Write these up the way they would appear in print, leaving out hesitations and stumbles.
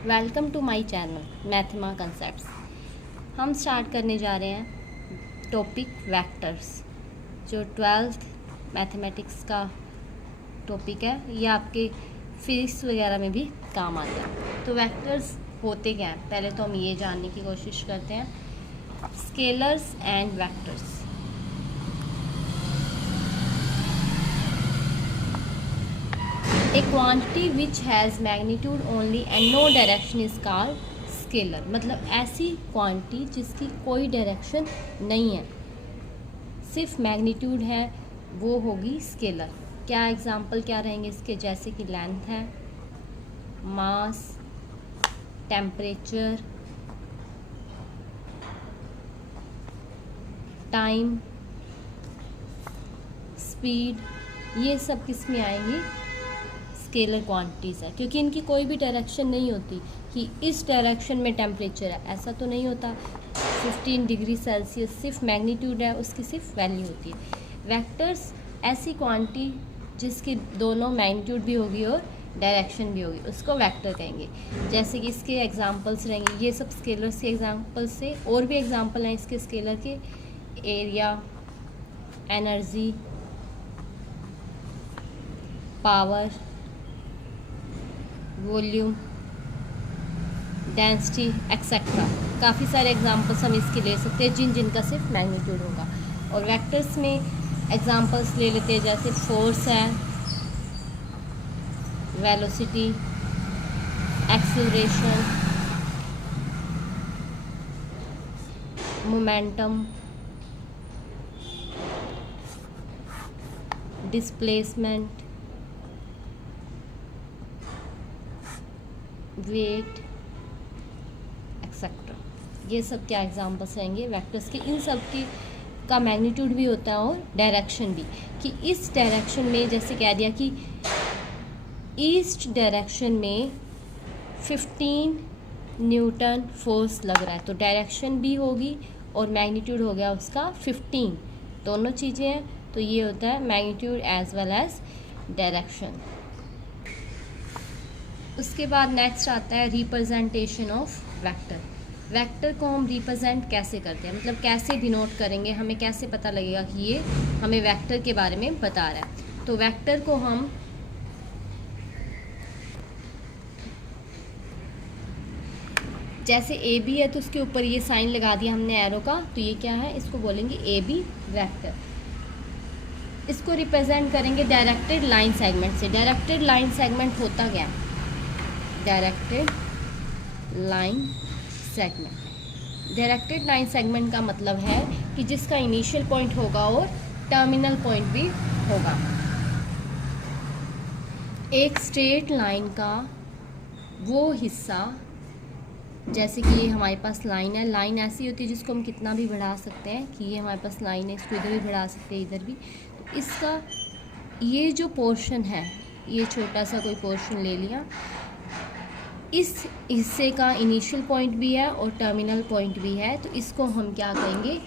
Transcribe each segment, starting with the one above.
Welcome to my channel mathema concepts. हम start करने जा रहे हैं टॉपिक वेक्टर्स, जो 12th मैथमेटिक्स का टॉपिक है। ये आपके फिजिक्स वगैरह में भी काम आता है। तो वेक्टर्स होते क्या हैं, पहले तो हम ये जानने की कोशिश करते हैं। Scalars and vectors. A quantity which has magnitude only and no direction is called scalar। मतलब ऐसी क्वांटिटी जिसकी कोई डायरेक्शन नहीं है, सिर्फ मैग्नीट्यूड है, वो होगी स्केलर। क्या एग्जांपल क्या रहेंगे इसके, जैसे कि लेंथ है, मास, टेम्परेचर, टाइम, स्पीड, ये सब किस में आएंगी, स्केलर क्वांटिटीज़ है। क्योंकि इनकी कोई भी डायरेक्शन नहीं होती कि इस डायरेक्शन में टेम्परेचर है, ऐसा तो नहीं होता। 15 डिग्री सेल्सियस सिर्फ मैग्नीट्यूड है, उसकी सिर्फ वैल्यू होती है। वेक्टर्स ऐसी क्वांटिटी जिसकी दोनों मैग्नीट्यूड भी होगी और डायरेक्शन भी होगी, उसको वेक्टर कहेंगे। जैसे कि इसके एग्जांपल्स रहेंगे, ये सब स्केलर्स के एग्जांपल्स से, और भी एग्जांपल हैं इसके स्केलर के, area, energy, power, volume, density etcetera. काफ़ी सारे एग्जांपल्स हम इसके ले सकते हैं जिनका सिर्फ मैग्नीट्यूड होगा। और वेक्टर्स में एग्जांपल्स ले लेते हैं, जैसे फोर्स है, velocity, acceleration, momentum, displacement, weight etcetera. ये सब क्या एग्जांपल्स रहेंगे वेक्टर्स के। इन सब की का मैग्नीट्यूड भी होता है और डायरेक्शन भी, कि इस डायरेक्शन में, जैसे कह दिया कि ईस्ट डायरेक्शन में 15 न्यूटन फोर्स लग रहा है, तो डायरेक्शन भी होगी और मैग्नीट्यूड हो गया उसका 15, दोनों चीज़ें हैं। तो ये होता है magnitude as well as direction. उसके बाद नेक्स्ट आता है रिप्रेजेंटेशन ऑफ वेक्टर। वेक्टर को हम रिप्रेजेंट कैसे करते हैं, मतलब कैसे डिनोट करेंगे, हमें कैसे पता लगेगा कि ये हमें वेक्टर के बारे में बता रहा है। तो वेक्टर को हम जैसे ए बी है तो उसके ऊपर ये साइन लगा दिया हमने एरो का, तो ये क्या है, इसको बोलेंगे ए बी वेक्टर। इसको रिप्रेजेंट करेंगे डायरेक्टेड लाइन सेगमेंट से। डायरेक्टेड लाइन सेगमेंट होता क्या है, directed line segment. Directed line segment का मतलब है कि जिसका इनिशियल पॉइंट होगा और टर्मिनल पॉइंट भी होगा। एक स्ट्रेट लाइन का वो हिस्सा, जैसे कि ये हमारे पास लाइन है, लाइन ऐसी होती है जिसको हम कितना भी बढ़ा सकते हैं, कि ये हमारे पास लाइन है, इसको इधर भी बढ़ा सकते हैं, इधर भी। तो इसका ये जो पोर्शन है, ये छोटा सा कोई पोर्शन ले लिया, इस हिस्से का इनिशियल पॉइंट भी है और टर्मिनल पॉइंट भी है, तो इसको हम क्या कहेंगे,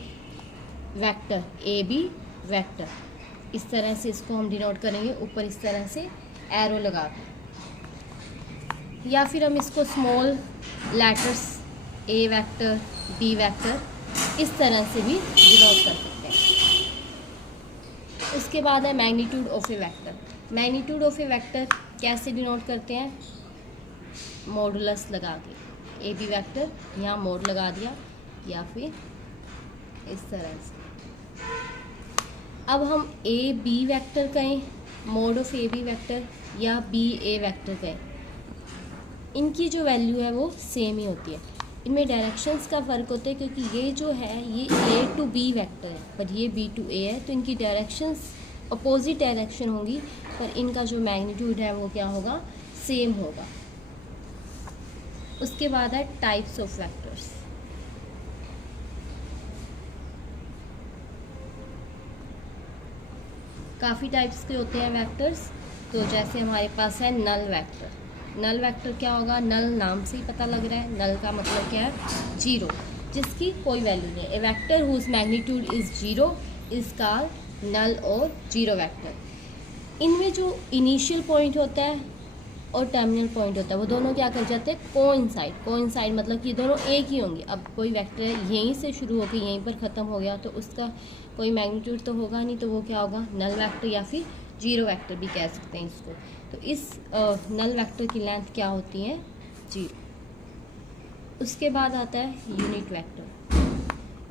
वेक्टर, ए बी वेक्टर। इस तरह से इसको हम डिनोट करेंगे, ऊपर इस तरह से एरो लगा कर, या फिर हम इसको स्मॉल लेटर्स ए वेक्टर, बी वेक्टर, इस तरह से भी डिनोट कर सकते हैं। उसके बाद है magnitude of a vector. Magnitude of a vector कैसे डिनोट करते हैं, मॉडुलस लगा के। ए बी वेक्टर यहाँ मोड लगा दिया, या फिर इस तरह से। अब हम ए बी वेक्टर कहें, mod of A B vector, या बी ए वेक्टर कहें, इनकी जो वैल्यू है वो सेम ही होती है। इनमें डायरेक्शंस का फ़र्क होता है, क्योंकि ये जो है ये ए टू बी वेक्टर है, पर ये बी टू ए है, तो इनकी डायरेक्शंस अपोजिट डायरेक्शन होंगी, पर इनका जो मैग्नीट्यूड है वो क्या होगा, सेम होगा। उसके बाद है टाइप्स ऑफ वेक्टर्स। काफ़ी टाइप्स के होते हैं वेक्टर्स। तो जैसे हमारे पास है नल वेक्टर। नल वेक्टर क्या होगा, नल नाम से ही पता लग रहा है, नल का मतलब क्या है, जीरो, जिसकी कोई वैल्यू नहीं है। A vector whose magnitude is zero is called null और जीरो वेक्टर। इनमें जो इनिशियल पॉइंट होता है और टर्मिनल पॉइंट होता है, वो दोनों क्या कर जाते हैं, कोइंसाइड मतलब कि ये दोनों एक ही होंगे। अब कोई वेक्टर यहीं से शुरू होकर यहीं पर ख़त्म हो गया तो उसका कोई मैग्नीट्यूड तो होगा नहीं, तो वो क्या होगा, नल वेक्टर या फिर जीरो वेक्टर भी कह सकते हैं इसको। तो इस नल वेक्टर की लेंथ क्या होती है, 0। उसके बाद आता है unit vector.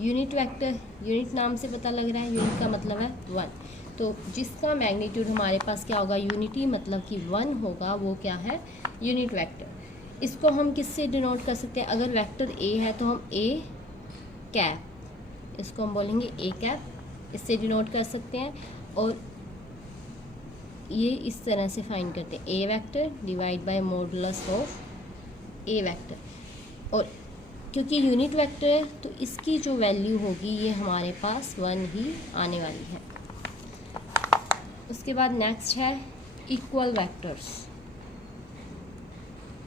Unit vector, unit नाम से पता लग रहा है, यूनिट का मतलब है 1। तो जिसका मैग्नीट्यूड हमारे पास क्या होगा, यूनिटी मतलब कि 1 होगा, वो क्या है, यूनिट वेक्टर। इसको हम किससे डिनोट कर सकते हैं, अगर वेक्टर ए है तो हम ए कैप, इसको हम बोलेंगे ए कैप, इससे डिनोट कर सकते हैं। और ये इस तरह से फाइंड करते हैं, a vector divide by modulus of a vector. और क्योंकि यूनिट वेक्टर है तो इसकी जो वैल्यू होगी ये हमारे पास 1 ही आने वाली है। उसके बाद नेक्स्ट है इक्वल वेक्टर्स।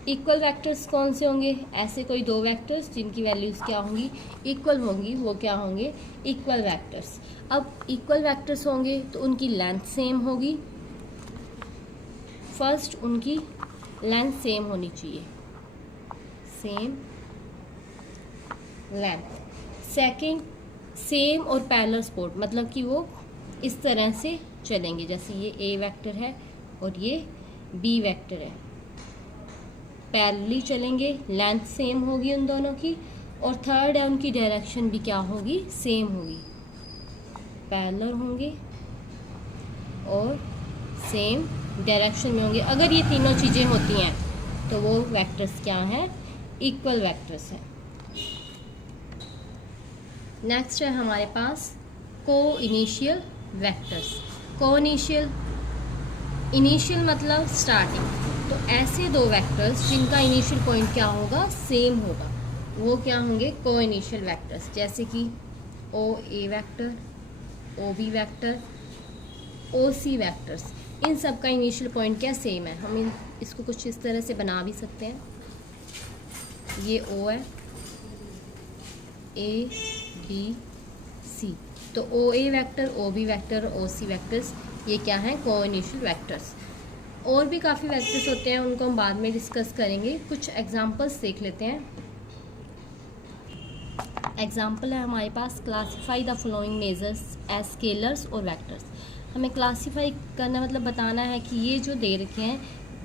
इक्वल वेक्टर्स कौन से होंगे, ऐसे कोई दो वेक्टर्स जिनकी वैल्यूज़ क्या होंगी, इक्वल होंगी, वो क्या होंगे, इक्वल वेक्टर्स। अब इक्वल वेक्टर्स होंगे तो उनकी लेंथ सेम होगी। फर्स्ट उनकी लेंथ सेम होनी चाहिए, सेम लेंथ। सेकंड सेम और पैरेलल सपोर्ट, मतलब कि वो इस तरह से चलेंगे, जैसे ये ए वेक्टर है और ये बी वेक्टर है, पैरेलली चलेंगे, लेंथ सेम होगी उन दोनों की। और थर्ड है उनकी डायरेक्शन भी क्या होगी, सेम होगी, पैरेलल होंगे और सेम डायरेक्शन में होंगे। अगर ये तीनों चीज़ें होती हैं तो वो वेक्टर्स क्या हैं, इक्वल वेक्टर्स हैं। नेक्स्ट है हमारे पास को इनिशियल वेक्टर्स। को इनिशियल मतलब स्टार्टिंग, तो ऐसे दो वेक्टर्स जिनका इनिशियल पॉइंट क्या होगा, सेम होगा, वो क्या होंगे, को इनिशियल वेक्टर्स। जैसे कि ओ ए वेक्टर, ओ बी वेक्टर, ओ सी वेक्टर्स, इन सब का इनिशियल पॉइंट क्या सेम है। हम इसको कुछ इस तरह से बना भी सकते हैं, ये ओ है, ए बी सी, तो ओ ए वेक्टर, ओ बी वेक्टर, ओ सी वेक्टर्स, ये क्या हैं, को इनिशियल वेक्टर्स। और भी काफ़ी वेक्टर्स होते हैं, उनको हम बाद में डिस्कस करेंगे। कुछ एग्जांपल्स देख लेते हैं। एग्जांपल है हमारे पास, classify the following measures as scalars और वेक्टर्स। हमें क्लासीफाई करना मतलब बताना है कि ये जो दे रखे हैं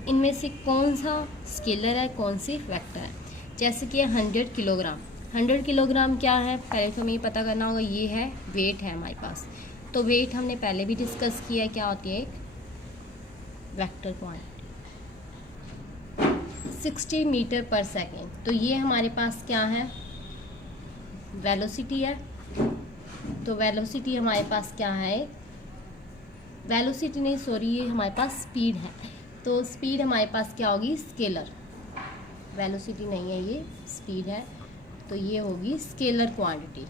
इनमें से कौन सा स्केलर है, कौन सी वेक्टर है। जैसे कि 100 किलोग्राम, 100 किलोग्राम क्या है, पहले तो हमें ये पता करना होगा, ये है वेट है हमारे पास। तो वेट हमने पहले भी डिस्कस किया है, क्या होती है, एक वेक्टर क्वांटिटी। 60 मीटर पर सेकेंड, तो ये हमारे पास क्या है, वेलोसिटी है। तो वेलोसिटी हमारे पास क्या है, वेलोसिटी नहीं सॉरी, ये हमारे पास स्पीड है। तो स्पीड हमारे पास क्या होगी, स्केलर। वेलोसिटी नहीं है, ये स्पीड है, तो ये होगी स्केलर क्वांटिटी,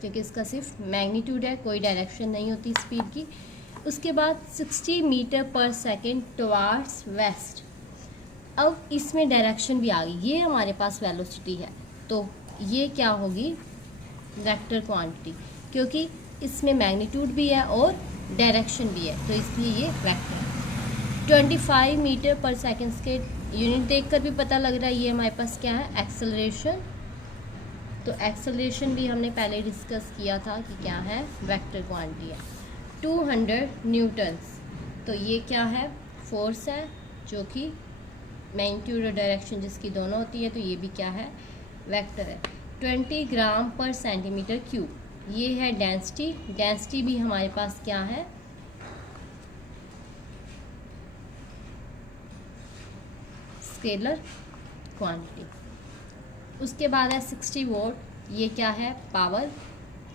क्योंकि इसका सिर्फ मैग्नीट्यूड है, कोई डायरेक्शन नहीं होती स्पीड की। उसके बाद 60 मीटर पर सेकेंड टुवार्ड्स वेस्ट। अब इसमें डायरेक्शन भी आ गई, ये हमारे पास वेलोसिटी है, तो ये क्या होगी, वेक्टर क्वांटिटी, क्योंकि इसमें मैग्नीट्यूड भी है और डायरेक्शन भी है, तो इसलिए ये वेक्टर है। 25 मीटर पर सेकेंड के यूनिट देखकर भी पता लग रहा है, ये हमारे पास क्या है, एक्सेलरेशन। तो एक्सेलरेशन भी हमने पहले डिस्कस किया था कि क्या है, वेक्टर क्वांटिटी है। 200 न्यूटन्स, तो ये क्या है, फोर्स है, जो कि मैग्नीट्यूड और डायरेक्शन जिसकी दोनों होती है, तो ये भी क्या है, वेक्टर है। 20 ग्राम पर सेंटीमीटर क्यूब, ये है डेंसिटी। डेंसिटी भी हमारे पास क्या है, स्केलर क्वांटिटी। उसके बाद है 60 वोल्ट, ये क्या है, पावर,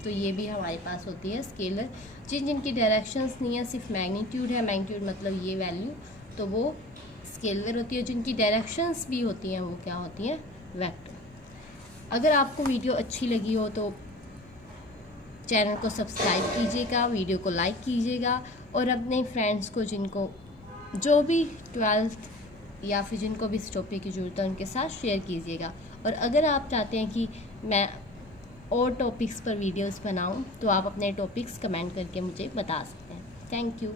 तो ये भी हमारे पास होती है स्केलर। जिनकी डायरेक्शंस नहीं है, सिर्फ मैग्नीट्यूड है, मैग्नीट्यूड मतलब ये वैल्यू, तो वो स्केलर होती है। जिनकी डायरेक्शंस भी होती हैं वो क्या होती हैं, वेक्टर। अगर आपको वीडियो अच्छी लगी हो तो चैनल को सब्सक्राइब कीजिएगा, वीडियो को लाइक कीजिएगा और अपने फ्रेंड्स को जिनको जो भी 12th या फिर जिनको भी इस टॉपिक की ज़रूरत है उनके साथ शेयर कीजिएगा। और अगर आप चाहते हैं कि मैं और टॉपिक्स पर वीडियोस बनाऊं तो आप अपने टॉपिक्स कमेंट करके मुझे बता सकते हैं। Thank you.